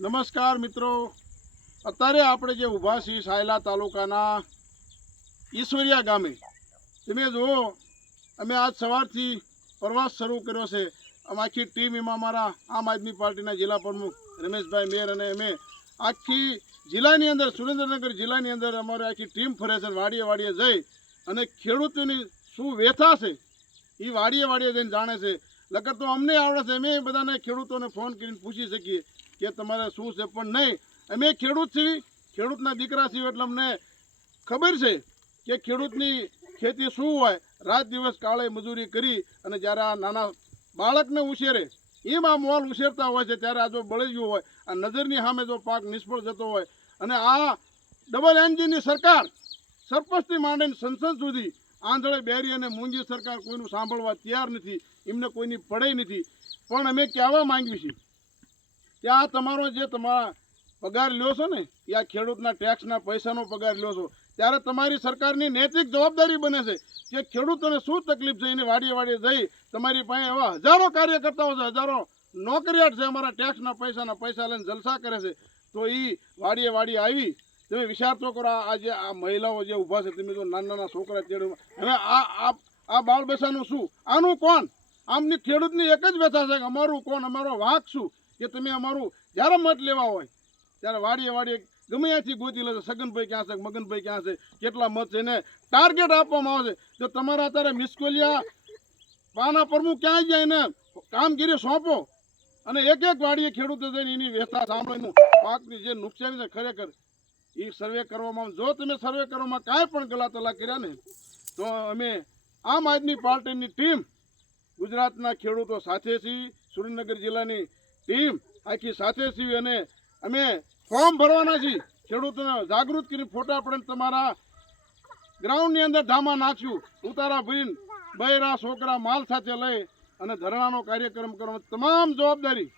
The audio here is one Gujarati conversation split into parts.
નમસ્કાર મિત્રો, અત્યારે આપણે જે ઊભા છીએ સાયલા તાલુકાના ઈશ્વરિયા ગામે. તમે જુઓ, અમે આજ સવારથી પ્રવાસ શરૂ કર્યો છે. આખી ટીમ, એમાં અમારા આમ આદમી પાર્ટીના જિલ્લા પ્રમુખ રમેશભાઈ મેર અને અમે આખી જિલ્લાની અંદર, સુરેન્દ્રનગર જિલ્લાની અંદર અમારી આખી ટીમ ફરે છે. વાડીએ વાડીએ જઈ અને ખેડૂતોની શું વ્યથા છે એ વાડીએ વાડીએ જઈને જાણે છે. લગર તો અમને આવડે છે, અમે બધાને ખેડૂતોને ફોન કરીને પૂછી શકીએ કે તમારે શું છે, પણ નહીં. અમે ખેડૂત છીએ, ખેડૂતના દીકરા છીએ, એટલે અમને ખબર છે કે ખેડૂતની ખેતી શું હોય. રાત દિવસ કાળે મજૂરી કરી અને જ્યારે આ નાના બાળકને ઉછેરે, એમાં મોલ ઉછેરતા હોય છે, ત્યારે આ જો બળી ગયું હોય, આ નજરની સામે જો પાક નિષ્ફળ જતો હોય, અને આ ડબલ એન્જિનની સરકાર, સરપંચથી માંડીને સંસદ સુધી આંધળે બેરી અને મૂંજી સરકાર કોઈનું સાંભળવા તૈયાર નથી, એમને કોઈની પડે નથી. પણ અમે કહેવા માંગીએ છીએ કે આ તમારો જે તમારા પગાર લ્યો છો ને, એ આ ખેડૂતના ટેક્સના પૈસાનો પગાર લ્યો છો, ત્યારે તમારી સરકારની નૈતિક જવાબદારી બને છે કે ખેડૂતોને શું તકલીફ છે એને વાડીએ વાડીએ જઈ તમારી પાસે એવા હજારો કાર્યકર્તાઓ છે, હજારો નોકરિયાત છે, અમારા ટેક્સના પૈસા લઈને જલસા કરે છે. તો એ વાડીએ વાડીએ આવી તમે વિચાર તો કરો. આ જે આ મહિલાઓ જે ઊભા છે, તમે જો નાના નાના છોકરા તેડું, હવે આ બાળ બચ્ચાનું શું, આનું કોણ? આમની ખેડૂતની એક જ વ્યથા છે કે અમારું કોણ, અમારો વાંક શું કે તમે અમારું જ્યારે મત લેવા હોય ત્યારે વાડીએ વાડીએ ગમે ત્યાંથી ગોતી લે છે. સગનભાઈ ક્યાં છે, મગનભાઈ ક્યાં છે, કેટલા મત છે, એને ટાર્ગેટ આપવામાં આવે છે. તો તમારા અત્યારે મિસકોલિયા પાના પ્રમુખ ક્યાં જાય, એને કામગીરી સોંપો અને એક એક વાડીએ ખેડૂતો જઈને એની વ્યથા સાંભળીને પાકની જે નુકસાની છે ખરેખર એ સર્વે કરવામાં. જો તમે સર્વે કરવામાં કાંઈ પણ ગલાતલા કર્યા ને, તો અમે આમ આદમી પાર્ટીની ટીમ ગુજરાતના ખેડૂતો સાથે છીએ, સુરેન્દ્રનગર જિલ્લાની ટીમ આખી સાથે છીએ, અને અમે ફોર્મ ભરવાના છીએ. ખેડૂતોને જાગૃત કરી ફોટા પડીને તમારા ગ્રાઉન્ડની અંદર ધામા નાખ્યું, ઉતારા ભરીને બૈરા છોકરા માલ સાથે લઈ અને ધરણાનો કાર્યક્રમ કરવાની તમામ જવાબદારી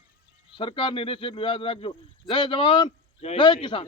સરકારની રહેશે, એટલું યાદ રાખજો. જય જવાન, જય કિસાન.